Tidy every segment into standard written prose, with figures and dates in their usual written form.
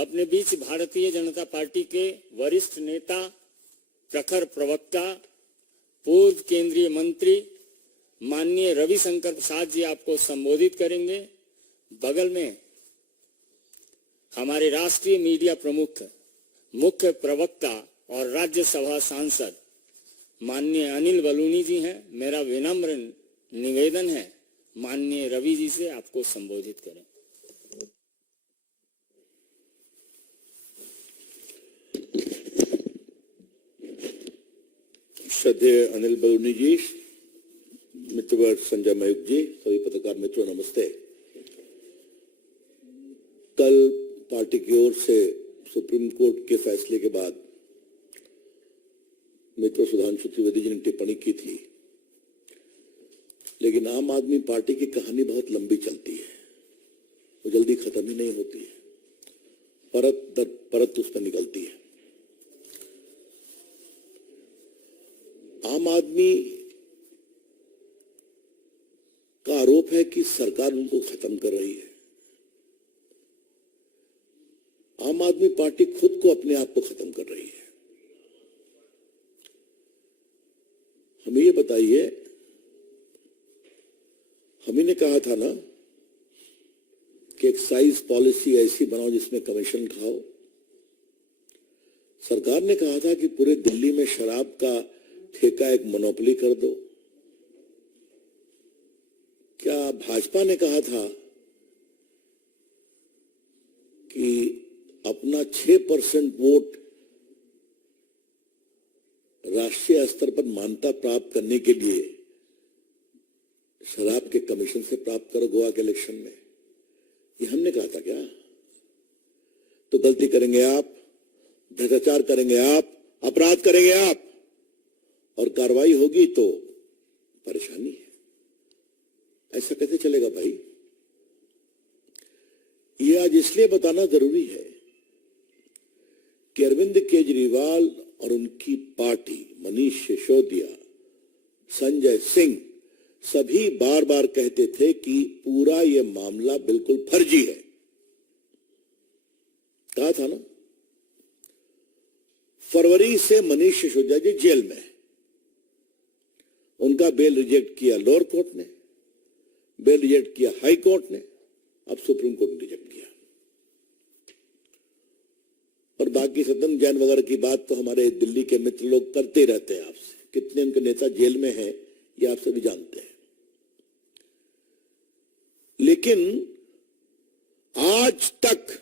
अपने बीच भारतीय जनता पार्टी के वरिष्ठ नेता, प्रखर प्रवक्ता, पूर्व केंद्रीय मंत्री माननीय रविशंकर प्रसाद जी आपको संबोधित करेंगे। बगल में हमारे राष्ट्रीय मीडिया प्रमुख, मुख्य प्रवक्ता और राज्यसभा सांसद माननीय अनिल बलूनी जी हैं। मेरा विनम्र निवेदन है माननीय रवि जी से आपको संबोधित करें। श्रद्धेय अनिल बलूनी जी, मित्रवर संजय मयूख जी, सभी पत्रकार मित्रों नमस्ते। कल पार्टी की ओर से सुप्रीम कोर्ट के फैसले के बाद मित्र सुधांशु त्रिवेदी जी ने टिप्पणी की थी, लेकिन आम आदमी पार्टी की कहानी बहुत लंबी चलती है, वो जल्दी खत्म ही नहीं होती है, परत दर परत उस पर निकलती है। आम आदमी का आरोप है कि सरकार उनको खत्म कर रही है। आम आदमी पार्टी खुद को, अपने आप को खत्म कर रही है। हमें ये बताइए, हम ही ने कहा था ना कि एक्साइज पॉलिसी ऐसी बनाओ जिसमें कमीशन खाओ। सरकार ने कहा था कि पूरे दिल्ली में शराब का ठेका एक मोनोपोली कर दो। क्या भाजपा ने कहा था कि अपना 6% वोट राष्ट्रीय स्तर पर मान्यता प्राप्त करने के लिए शराब के कमीशन से प्राप्त करो गोवा के इलेक्शन में? ये हमने कहा था क्या? तो गलती करेंगे आप, भ्रष्टाचार करेंगे आप, अपराध करेंगे आप, और कार्रवाई होगी तो परेशानी है। ऐसा कैसे चलेगा भाई? ये आज इसलिए बताना जरूरी है कि अरविंद केजरीवाल और उनकी पार्टी, मनीष सिसोदिया, संजय सिंह, सभी बार बार कहते थे कि पूरा ये मामला बिल्कुल फर्जी है। कहा था ना। फरवरी से मनीष सिसोदिया जी जेल में, उनका बेल रिजेक्ट किया लोअर कोर्ट ने, बेल रिजेक्ट किया हाई कोर्ट ने, अब सुप्रीम कोर्ट ने रिजेक्ट किया। और बाकी सदन जैन वगैरह की बात तो हमारे दिल्ली के मित्र लोग करते रहते हैं आपसे। कितने उनके नेता जेल में हैं ये आप सभी जानते हैं। लेकिन आज तक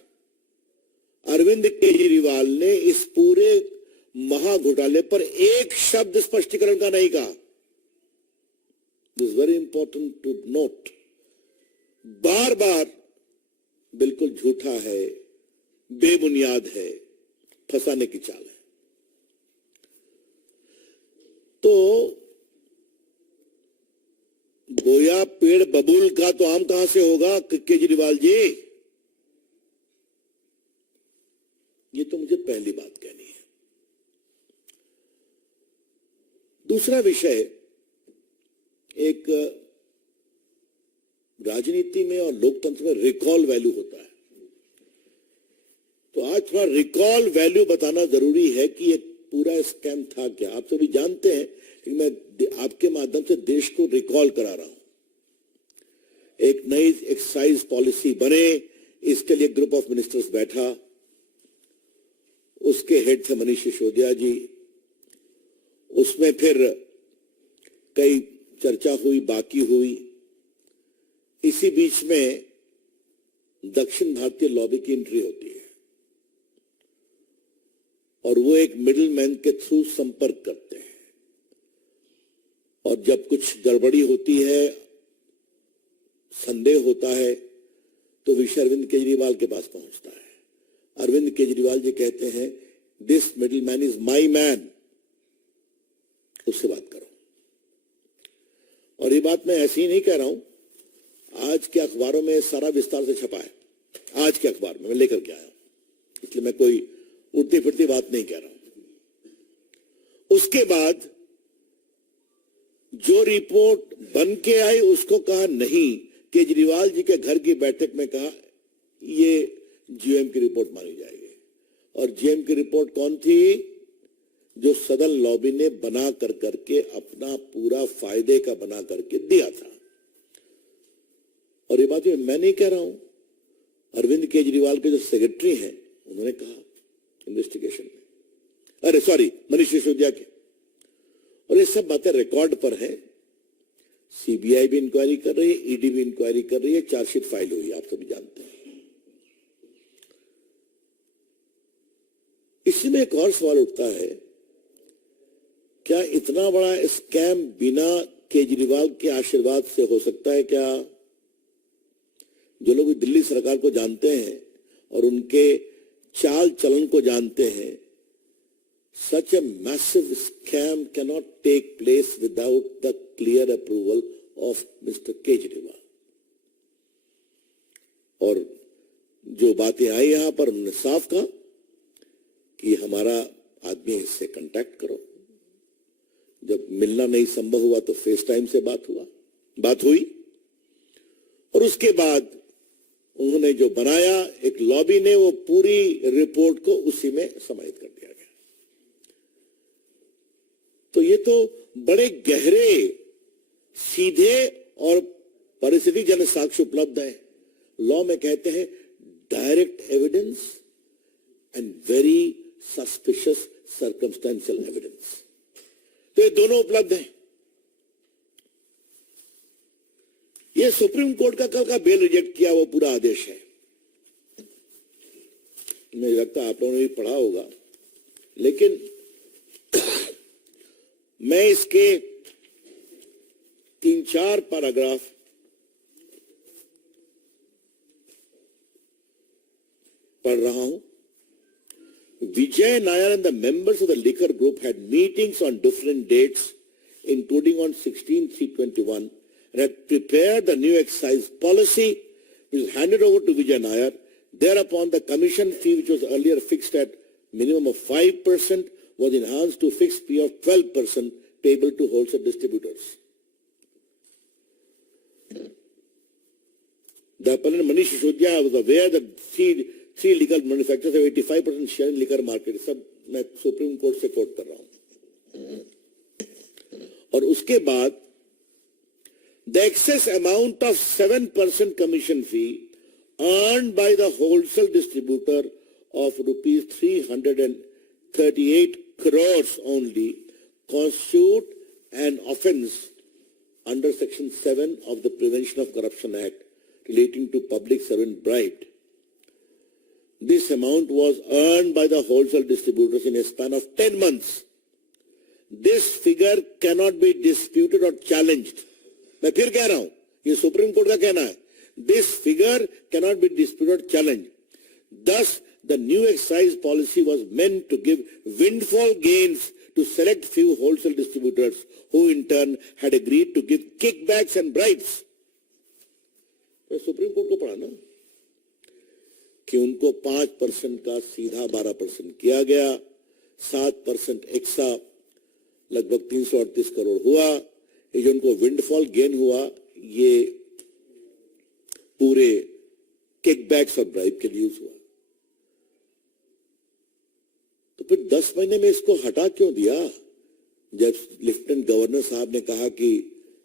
अरविंद केजरीवाल ने इस पूरे महाघोटाले पर एक शब्द स्पष्टीकरण का नहीं कहा। This very important to note. बार बार बिल्कुल झूठा है, बेबुनियाद है, फंसाने की चाल है। तो गोया पेड़ बबूल का तो आम कहां से होगा केजरीवाल जी? ये तो मुझे पहली बात कहनी है। दूसरा विषय, एक राजनीति में और लोकतंत्र में रिकॉल वैल्यू होता है। तो आज थोड़ा रिकॉल वैल्यू बताना जरूरी है कि ये पूरा स्कैम था क्या। आप सभी जानते हैं कि मैं आपके माध्यम से देश को रिकॉल करा रहा हूं। एक नई एक्साइज पॉलिसी बने, इसके लिए ग्रुप ऑफ मिनिस्टर्स बैठा, उसके हेड थे मनीष सिसोदिया जी। उसमें फिर कई चर्चा हुई, बाकी हुई। इसी बीच में दक्षिण भारतीय लॉबी की एंट्री होती है और वो एक मिडिल मैन के थ्रू संपर्क करते हैं, और जब कुछ गड़बड़ी होती है, संदेह होता है, तो विषय अरविंद केजरीवाल के पास पहुंचता है। अरविंद केजरीवाल जी कहते हैं, this middle man is my man, उससे बात करो। और ये बात मैं ऐसी ही नहीं कह रहा हूं, आज के अखबारों में सारा विस्तार से छपा है। आज के अखबार में मैं लेकर के आया हूं, इसलिए मैं कोई उड़ती फिरती बात नहीं कह रहा हूं। उसके बाद जो रिपोर्ट बन के आई उसको कहा नहीं, केजरीवाल जी के घर की बैठक में कहा ये जीएम की रिपोर्ट मानी जाएगी। और जीएम की रिपोर्ट कौन थी? जो सदन लॉबी ने बना कर करके अपना पूरा फायदे का बना करके दिया था। और ये बात मैं नहीं कह रहा हूं, अरविंद केजरीवाल के जो सेक्रेटरी हैं उन्होंने कहा इन्वेस्टिगेशन में, अरे सॉरी मनीष सिसोदिया के। और ये सब बातें रिकॉर्ड पर है। सीबीआई भी इंक्वायरी कर रही है, ईडी भी इंक्वायरी कर रही है, चार्जशीट फाइल हुई है, आप सभी जानते हैं। इसी में एक और सवाल उठता है, क्या इतना बड़ा स्कैम बिना केजरीवाल के आशीर्वाद से हो सकता है क्या? जो लोग दिल्ली सरकार को जानते हैं और उनके चाल चलन को जानते हैं, such a massive scam cannot take place without the clear approval of Mr. Kejriwal. और जो बातें आई यहां पर उन्होंने साफ कहा कि हमारा आदमी इससे कांटेक्ट करो। जब मिलना नहीं संभव हुआ तो फेस टाइम से बात हुई और उसके बाद उन्होंने जो बनाया एक लॉबी ने, वो पूरी रिपोर्ट को उसी में समाहित कर दिया गया। तो ये तो बड़े गहरे, सीधे और परिस्थिति जन साक्ष्य उपलब्ध है। लॉ में कहते हैं direct evidence and very suspicious circumstantial evidence. तो ये दोनों उपलब्ध हैं। ये सुप्रीम कोर्ट का कल का बेल रिजेक्ट किया वो पूरा आदेश है। मुझे लगता है आप लोगों ने भी पढ़ा होगा, लेकिन मैं इसके 3-4 पैराग्राफ पढ़ रहा हूं। Vijay Nair and the members of the liquor group had meetings on different dates, including on 16/3/21, and had prepared the new excise policy, which was handed over to Vijay Nair. Thereupon, the commission fee, which was earlier fixed at minimum of 5%, was enhanced to fixed fee of 12% payable to wholesale distributors. The appellant Manish Sisodia was aware that three legal manufacturers have 85% share in liquor market. सब मैं supreme court से coat कर रहा हूं। और उसके बाद the excess amount of 7% commission fee earned by the wholesale distributor of rupees 338 crores only constitute an offence under section 7 of the Prevention of Corruption Act relating to public servant bribed. This amount was earned by the wholesale distributors in a span of 10 months. This figure cannot be disputed or challenged. मैं फिर कह रहा हूं, ये supreme court का कहना है। This figure cannot be disputed or challenged. Thus, the new excise policy was meant to give windfall gains to select few wholesale distributors who in turn had agreed to give kickbacks and bribes. Supreme court को पढ़ा ना कि उनको 5% का सीधा 12% किया गया, 7% AXA लगभग 338 करोड़ हुआ। ये जो उनको विंडफॉल गेन हुआ, ये पूरे किकबैक्स और ब्राइब के लिए यूज हुआ। तो फिर 10 महीने में इसको हटा क्यों दिया? जब लेफ्टिनेंट गवर्नर साहब ने कहा कि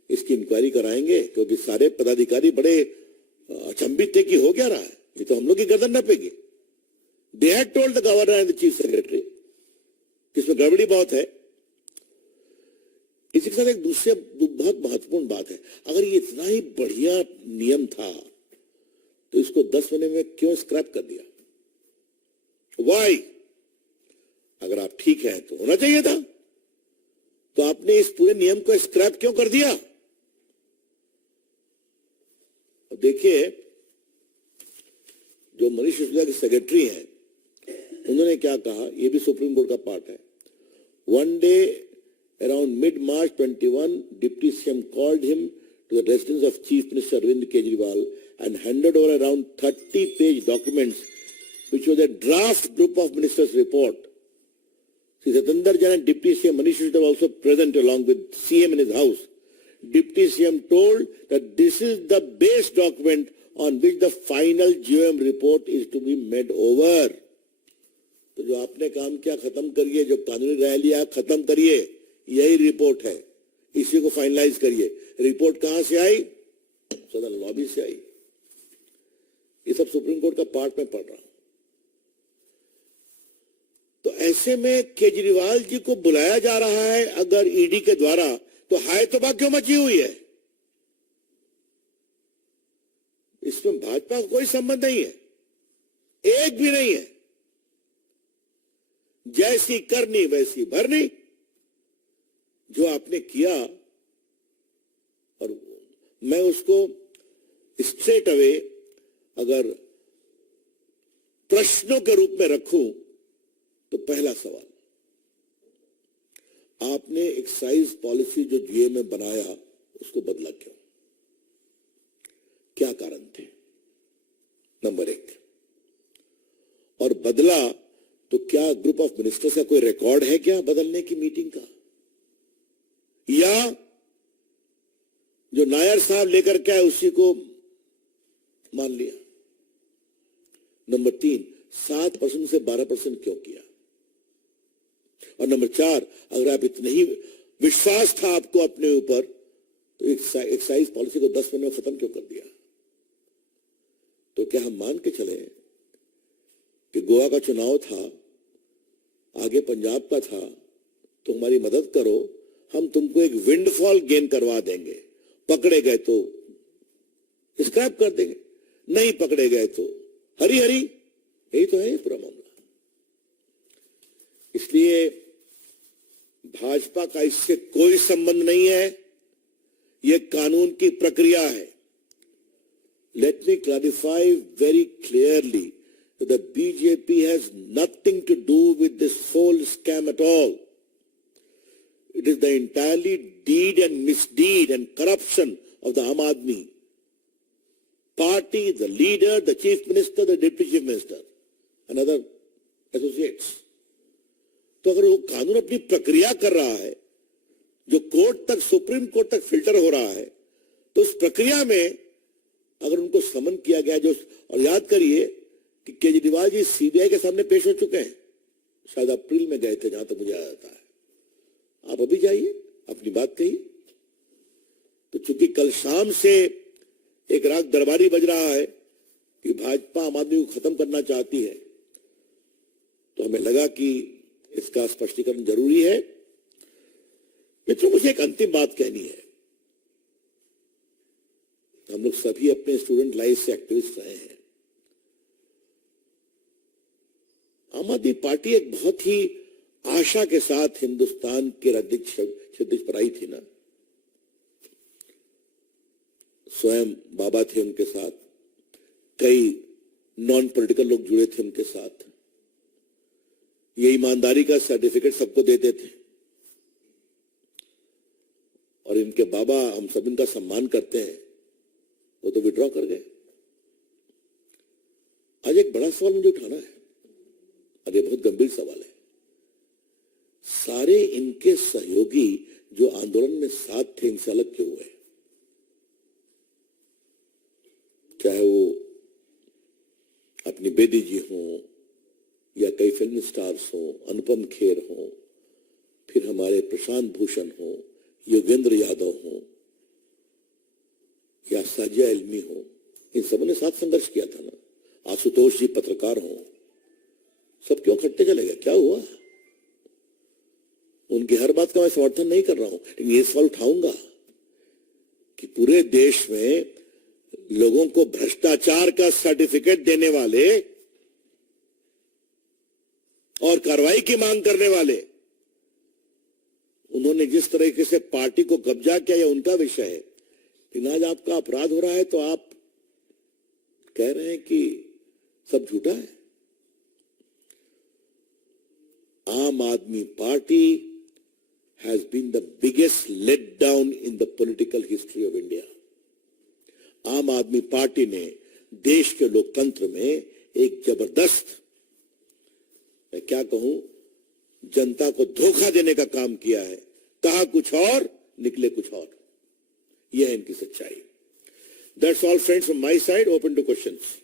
इसकी इंक्वायरी कराएंगे, क्योंकि सारे पदाधिकारी बड़े अचंभित थे कि हो क्या रहा है, ये तो हम लोग की गर्दन न Peggy. They had told the governor and the chief secretary कि इसमें गड़बड़ी बहुत है। इसी के साथ एक दूसरी बहुत महत्वपूर्ण बात है, अगर ये इतना ही बढ़िया नियम था तो इसको 10 महीने में क्यों स्क्रैप कर दिया? वाई? अगर आप ठीक है तो होना चाहिए था, तो आपने इस पूरे नियम को स्क्रैप क्यों कर दिया? देखिए, जो मनीष सिसोदिया के सेक्रेटरी हैं, उन्होंने क्या कहा, यह भी सुप्रीम कोर्ट का पार्ट है। One day around mid-March 21, Deputy CM called him to the residence of Chief Minister Arvind Kejriwal and handed over around 30-page documents, which was a draft group of ministers' report. Sri Satinder Jain and Deputy CM Manish Sisodia were also present along with CM in his house. Deputy CM told that this is the base document on which the final GOM report is to be made over. तो जो आपने काम किया खत्म करिए, जो कानूनी राय लिया खत्म करिए, यही रिपोर्ट है, इसी को फाइनलाइज करिए। रिपोर्ट कहां से आई? सदन लॉबी से आई। ये सब सुप्रीम कोर्ट का पार्ट में पढ़ रहा हूं। तो ऐसे में केजरीवाल जी को बुलाया जा रहा है अगर ईडी के द्वारा, तो हाय तबाह क्यों मची हुई है? इसमें भाजपा का कोई संबंध नहीं है, एक भी नहीं है। जैसी करनी वैसी भरनी, जो आपने किया, और मैं उसको स्ट्रेट अवे अगर प्रश्नों के रूप में रखूं तो पहला सवाल, आपने एक्साइज पॉलिसी जो जीए में बनाया उसको बदला क्यों? क्या कारण थे? नंबर एक। और बदला तो क्या ग्रुप ऑफ मिनिस्टर्स का कोई रिकॉर्ड है क्या बदलने की मीटिंग का? या जो नायर साहब लेकर के आए उसी को मान लिया? नंबर तीन, 7% से 12% क्यों किया? और नंबर चार, अगर आप इतने ही विश्वास था आपको अपने ऊपर, तो एक्साइज पॉलिसी को 10 महीने में खत्म क्यों कर दिया? तो क्या हम मान के चले कि गोवा का चुनाव था, आगे पंजाब का था, तो हमारी मदद करो, हम तुमको एक विंडफॉल गेन करवा देंगे, पकड़े गए तो स्क्रैप कर देंगे, नहीं पकड़े गए तो हरी हरी। यही तो है ये पूरा मामला। इसलिए भाजपा का इससे कोई संबंध नहीं है, यह कानून की प्रक्रिया है। Let me clarify very clearly that the BJP has nothing to do with this whole scam at all. It is the entirely deed and misdeed and corruption of the Aam Aadmi party, the leader, the chief minister, the deputy chief minister and other associates. तो अगर वो कानून अपनी प्रक्रिया कर रहा है, जो कोर्ट तक, सुप्रीम कोर्ट तक फिल्टर हो रहा है, तो उस प्रक्रिया में अगर उनको समन किया गया, जो, और याद करिए कि केजरीवाल जी सीबीआई के सामने पेश हो चुके हैं, शायद अप्रैल में गए थे जहां तक मुझे याद आता है। आप अभी जाइए, अपनी बात कहिए। तो चूंकि कल शाम से एक राग दरबारी बज रहा है कि भाजपा आम आदमी को खत्म करना चाहती है, तो हमें लगा कि इसका स्पष्टीकरण जरूरी है। मित्रों, मुझे एक अंतिम बात कहनी है। हम लोग सभी अपने स्टूडेंट लाइफ से एक्टिविस्ट रहे हैं। आम आदमी पार्टी एक बहुत ही आशा के साथ हिंदुस्तान के राज्याध्यक्ष पर आई थी ना। स्वयं बाबा थे उनके साथ, कई नॉन पॉलिटिकल लोग जुड़े थे उनके साथ। ये ईमानदारी का सर्टिफिकेट सबको देते थे, और इनके बाबा, हम सब इनका सम्मान करते हैं, वो तो विड्रॉ कर गए। आज एक बड़ा सवाल मुझे उठाना है, और ये बहुत गंभीर सवाल है। सारे इनके सहयोगी जो आंदोलन में साथ थे, इनसे अलग क्यों हुए? चाहे वो अपनी बेदी जी हों, या कई फिल्म स्टार्स हों, अनुपम खेर हों, फिर हमारे प्रशांत भूषण हों, योगेंद्र यादव हों, या साजिया इल्मी हो, इन सबों ने साथ संघर्ष किया था ना। आशुतोष जी पत्रकार हों, सब क्यों खट्टे चले गए? क्या हुआ? उनकी हर बात का मैं समर्थन नहीं कर रहा हूं, लेकिन ये सवाल उठाऊंगा कि पूरे देश में लोगों को भ्रष्टाचार का सर्टिफिकेट देने वाले और कार्रवाई की मांग करने वाले, उन्होंने जिस तरीके से पार्टी को कब्जा किया, यह उनका विषय है। लेकिन आज आपका अपराध हो रहा है तो आप कह रहे हैं कि सब झूठा है। Aam Aadmi Party has been the biggest letdown in the political history of India. आम आदमी पार्टी ने देश के लोकतंत्र में एक जबरदस्त, मैं क्या कहूं, जनता को धोखा देने का काम किया है। कहा कुछ और, निकले कुछ और। यह है इनकी सच्चाई। That's all, friends, from my side. Open to questions.